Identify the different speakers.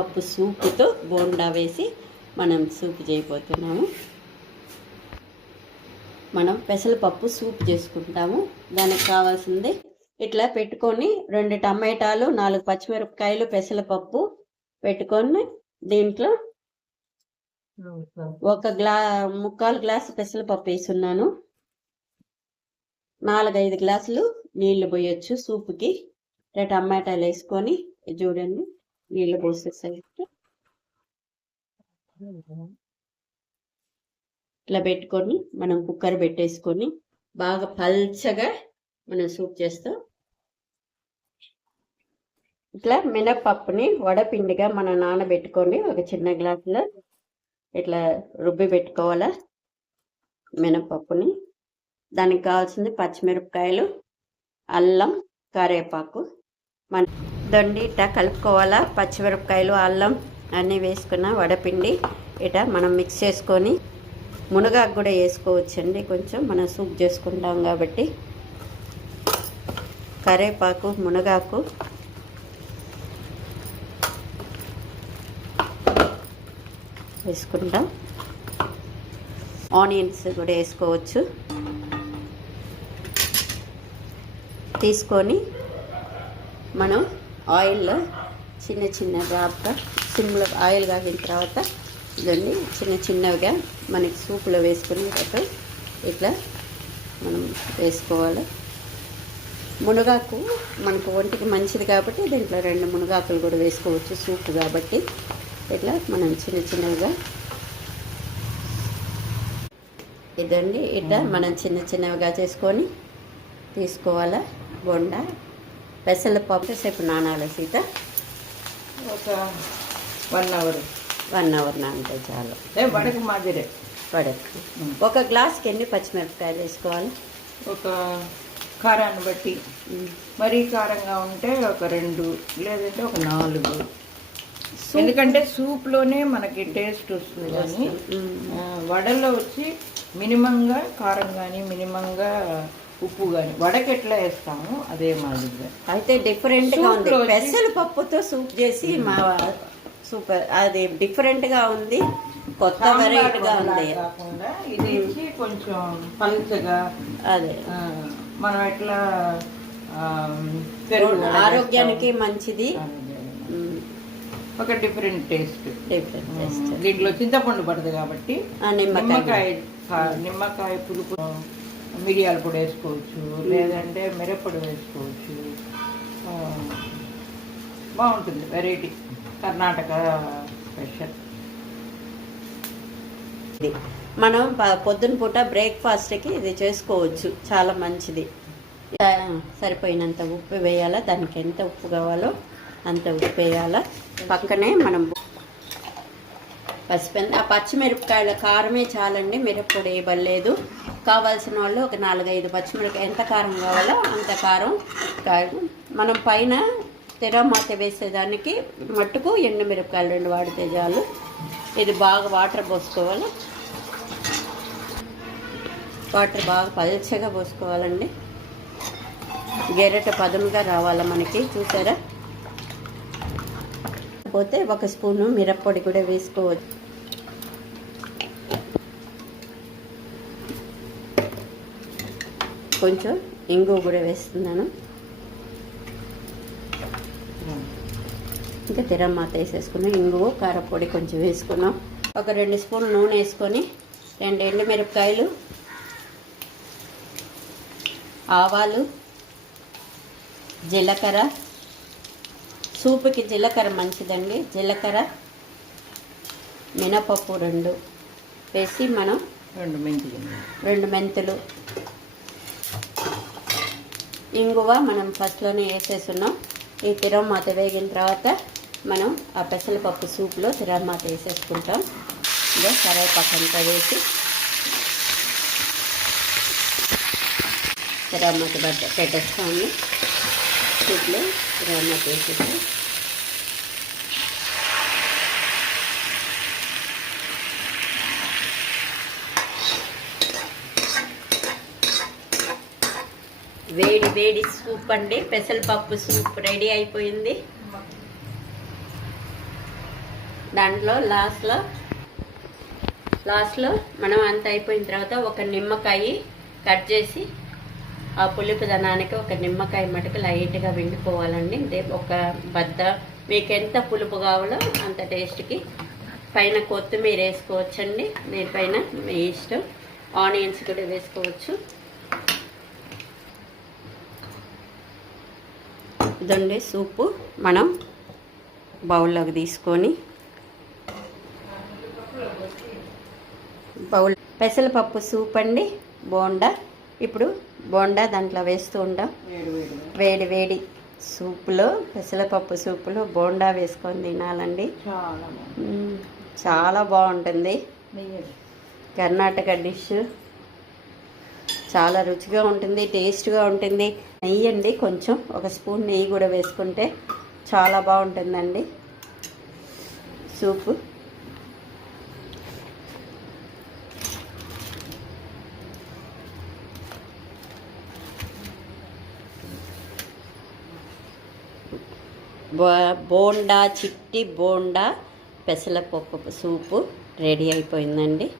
Speaker 1: పప్పు సూపుతో బోండా వేసి మనం సూప్ చేయబోతున్నాము. మనం పెసరపప్పు సూప్ చేసుకుంటాము. దానికి కావాల్సింది ఇట్లా పెట్టుకొని రెండు టమాటాలు నాలుగు పచ్చిమిరపకాయలు పెసరపప్పు పెట్టుకొని దీంట్లో ఒక గ్లా ముక్కాలు గ్లాసు పెసరపప్పు వేసున్నాను. నాలుగైదు గ్లాసులు నీళ్ళు పోయొచ్చు సూపుకి. రెండు టమాటాలు వేసుకొని చూడండి. నీళ్ళు పోసేసరికి ఇట్లా పెట్టుకొని మనం కుక్కర్ పెట్టేసుకొని బాగా పల్చగా మనం సూప్ చేస్తాం. ఇట్లా మినప్పప్పుని వడపిండిగా మనం నానబెట్టుకొని ఒక చిన్న గ్లాసులో ఇట్లా రుబ్బి పెట్టుకోవాలా మినపప్పుని దానికి కావాల్సింది పచ్చిమిరపకాయలు అల్లం కరివేపాకు మన దొండి ఇట కలుపుకోవాలా? పచ్చిమిరపకాయలు అల్లం అన్నీ వేసుకున్న వడపిండి ఇట మనం మిక్స్ చేసుకొని మునగాకు కూడా వేసుకోవచ్చండి. కొంచెం మనం సూప్ చేసుకుంటాం కాబట్టి. కరివేపాకు మునగాకు. వేసుకుంటాం. ఆనియన్స్ కూడా వేసుకోవచ్చు. తీసుకొని మనం ఆయిల్లో చిన్న చిన్న డ్రాప్గా సిమ్లో ఆయిల్ కాగిన తర్వాత ఇదండి చిన్న చిన్నవిగా మనకి సూపులో వేసుకునేటట్టు ఇట్లా మనం వేసుకోవాలి. మునగాకు మనకు ఒంటికి మంచిది కాబట్టి దీంట్లో రెండు మునగాకులు కూడా వేసుకోవచ్చు సూప్ కాబట్టి. ఇట్లా మనం చిన్న చిన్నవిగా ఇదండి ఇట్లా మనం చిన్న చిన్నవిగా చేసుకొని తీసుకోవాలా బొండ? పెసల పప్పు సేపు నానాలి సీత
Speaker 2: ఒక వన్ అవర్
Speaker 1: వన్ అవర్ నానితే చాలు.
Speaker 2: వడకు మాదిరే.
Speaker 1: పడకు ఒక గ్లాస్కి ఎన్ని పచ్చిమిరపకాయలు వేసుకోవాలి?
Speaker 2: ఒక కారాన్ని బట్టి. మరీ కారంగా ఉంటే ఒక రెండు లేదంటే ఒక నాలుగు. ఎందుకంటే సూప్లోనే మనకి టేస్ట్ వస్తుంది కానీ ఆ, వడల్లో వచ్చి మినిమంగా కారం కానీ మినిమంగా ఉప్పు కానీ వడకి ఎట్లా వేస్తాము అదే మాదిరిగా.
Speaker 1: అయితే డిఫరెంట్గా ఉంది. పెసల పప్పుతో సూప్ చేసి మా సూపర్ అది డిఫరెంట్గా ఉంది. కొత్త వెరైటీ గా ఉంది.
Speaker 2: కాకుండా ఇది కొంచెం పలుచగా
Speaker 1: అదే.
Speaker 2: మనం ఎట్లా
Speaker 1: ఆరోగ్యానికి మంచిది.
Speaker 2: ఒక డిఫరెంట్ టేస్ట్
Speaker 1: డిఫరెంట్ టేస్ట్
Speaker 2: దీంట్లో చింతపండు పడదు కాబట్టి
Speaker 1: నిమ్మకాయ
Speaker 2: నిమ్మకాయ పులుపు మిరియాల పొడి వేసుకోవచ్చు లేదంటే మిరప్పొడి వేసుకోవచ్చు. బాగుంటుంది వెరైటీ. కర్ణాటక స్పెషల్.
Speaker 1: ఇది మనం పొద్దున పూట బ్రేక్ఫాస్ట్కి ఇది చేసుకోవచ్చు. చాలా మంచిది. సరిపోయినంత ఉప్పు వేయాలా? దానికి ఎంత ఉప్పు కావాలో అంత ఉప్పు వేయాలా? పక్కనే మనం పసిపెంది ఆ పచ్చిమిరపకాయల కారమే చాలండి మిరప్పొడి వేయబడలేదు కావాల్సిన వాళ్ళు ఒక నాలుగైదు పచ్చిమిరపకాయ ఎంత కారం కావాలో అంత కారం మనం పైన తెరమాత వేసేదానికి మట్టుకు ఎండు మిరపకాయలు రెండు వాడితే చాలు. ఇది బాగా వాటర్ పోసుకోవాలి. వాటర్ బాగా పల్చగా పోసుకోవాలండి. గెరెట పదముగా రావాలి మనకి చూసారా? లేకపోతే ఒక స్పూను మిరప్పొడి కూడా వేసుకోవచ్చు. కొంచెం ఇంగు కూడా వేస్తున్నాను. ఇంకా తిరమ్మాత వేసేసుకున్నాం. ఇంగువ కారపొడి కొంచెం వేసుకున్నాం. ఒక రెండు స్పూన్లు నూనె వేసుకొని రెండు ఎండుమిరపకాయలు ఆవాలు జీలకర్ర సూపుకి జీలకర్ర మంచిదండి. జీలకర్ర మినపప్పు రెండు వేసి మనం
Speaker 2: రెండు మెంతులు.
Speaker 1: రెండు మెంతులు. ఇంగువ మనం ఫస్ట్లోనే వేసేస్తున్నాం ఈ తిరమాత వేగిన తర్వాత మనం ఆ పెసరపప్పు సూప్లో తిరమాత వేసేసుకుంటాం. ఇదో కరివేపాకు అంతా వేసి తిరమాత పెట్టేస్తాము సూప్లో తిరమాత వేసేసి వేడి వేడి సూప్ అండి. పెసరపప్పు సూప్ రెడీ అయిపోయింది. దాంట్లో లాస్ట్లో లాస్ట్లో మనం అంత అయిపోయిన తర్వాత ఒక నిమ్మకాయ కట్ చేసి ఆ పులుపు దనానికి ఒక నిమ్మకాయ మటుకు లైట్గా వెండిపోవాలండి. ఒక బద్ద మీకు ఎంత పులుపు కావాలో అంత టేస్ట్కి. పైన కొత్తిమీర వేసుకోవచ్చండి. దీనిపైన మీ ఇష్టం. ఆనియన్స్ కూడా వేసుకోవచ్చు. ఇదండి సూపు. మనం బౌల్లోకి తీసుకొని బౌల్ పెసరపప్పు సూప్ అండి బోండా. ఇప్పుడు బోండా దాంట్లో వేస్తూ ఉండం.
Speaker 2: వేడి వేడి
Speaker 1: సూపులో పెసరపప్పు సూపులో బోండా వేసుకొని తినాలండి.
Speaker 2: చాలా
Speaker 1: బాగుంటుంది. కర్ణాటక డిష్. చాలా రుచిగా ఉంటుంది టేస్ట్గా ఉంటుంది. నెయ్యి అండి కొంచెం ఒక స్పూన్ నెయ్యి కూడా వేసుకుంటే చాలా బాగుంటుందండి. సూపు. బోండా చిట్టి బోండా పెసలపప్పు సూపు రెడీ అయిపోయిందండి.